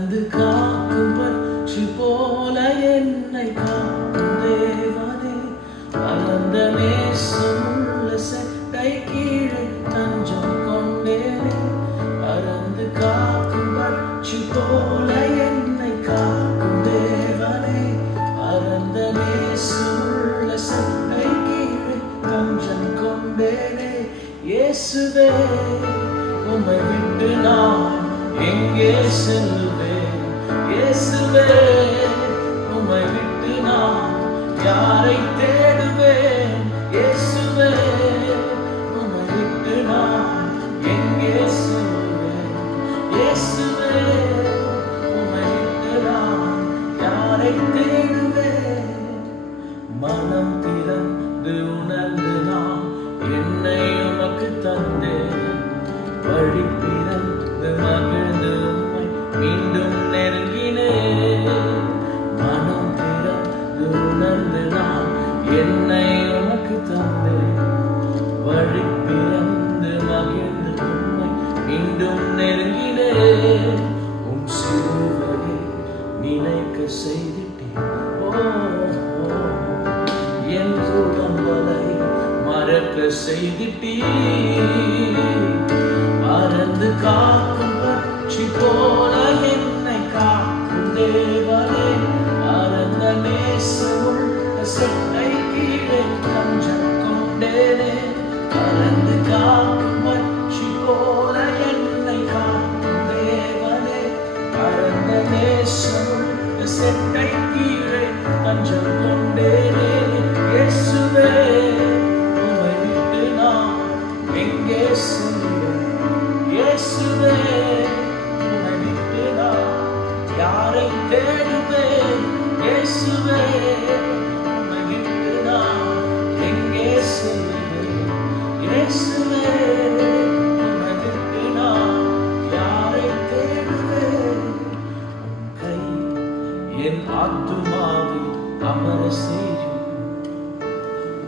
பறந்து காக்கும் பட்சி போல என்னை காக்கும் தேவனே, பரந்த நேசமுள்ள செட்டை கீழே தஞ்சம் கொண்டேனே. பறந்து காக்கும் பட்சி போல என்னை காக்கும் தேவனே, பரந்த நேசமுள்ள செட்டை கீழே தஞ்சம் கொண்டேனே. இயேசுவே, உம்மை விட்டு நான் எங்கே செல்லுவேன்? இயேசுவே, உம்மை விட்டு நான் யாரை தேடுவேன்? இயேசுவே, உம்மை விட்டு நான் எங்கே செல்லுவேன்? இயேசுவே, உம்மை விட்டு நான் யாரை தேடுவேன்? மனம் திறந்து உணர்ந்து நான் என்னை உமக்கு தந்தேன். வழி பிறந்து மகிழ்ந்து உம்மை மீண்டும் நெருங்கினேன். மனம் திறந்து உணர்ந்து நான் என்னை உமக்கு தந்தேன். வழி பிறந்து மகிழ்ந்து உம்மை மீண்டும் நெருங்கினேன். உம் சிலுவையை நினைக்க செய்திட்டேன். என் உடம்பலை மறக்க செய்திட்டீர். பறந்து காக்கும் பட்சி போல என்னை காக்கும் தேவனே, பரந்த நேசமுள்ள செட்டை கீழே தஞ்சம் கொண்டேனே. பறந்து காக்கும் பட்சி போல என்னை காக்கும் தேவனே, பரந்த நேசமுள்ள செட்டை கீழே தஞ்சம் கொண்டேனே. இயேசுவே, உம்மை விட்டு நான் எங்கே செல்வேன்? இயேசுவே, உம்மை விட்டு நான் யாரை தேடுவேன்? இயேசுவே, உம்மை விட்டு நான் எங்கே செல்வேன்? இயேசுவே, உம்மை விட்டு நான் யாரை தேடுவேன்? உம் கை என் ஆத்துமாவை அமர செய்யும்.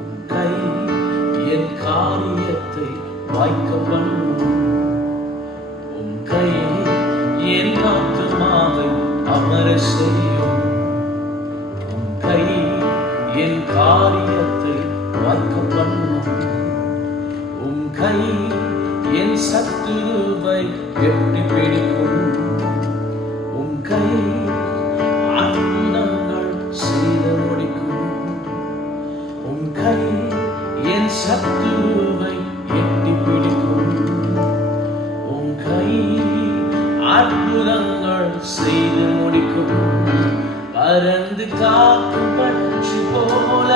உம் கை என் காரியத்தை வாய்க்க பண்ணும். உம் கை என் ஆத்துமாவை அமர செய்யும். உம் கை என் காரியத்தை வாய்க்க பண்ணும். உம் கை என் சத்துருவை எட்டி பிடிக்கும். உம் கை அற்புதங்கள் செய்து முடிக்கும். உம் கை என் சத்துருவை எட்டி பிடிக்கும். உம் கை அற்புதங்கள் செய்து முடிக்கும். பறந்து காக்கும் பட்சி போல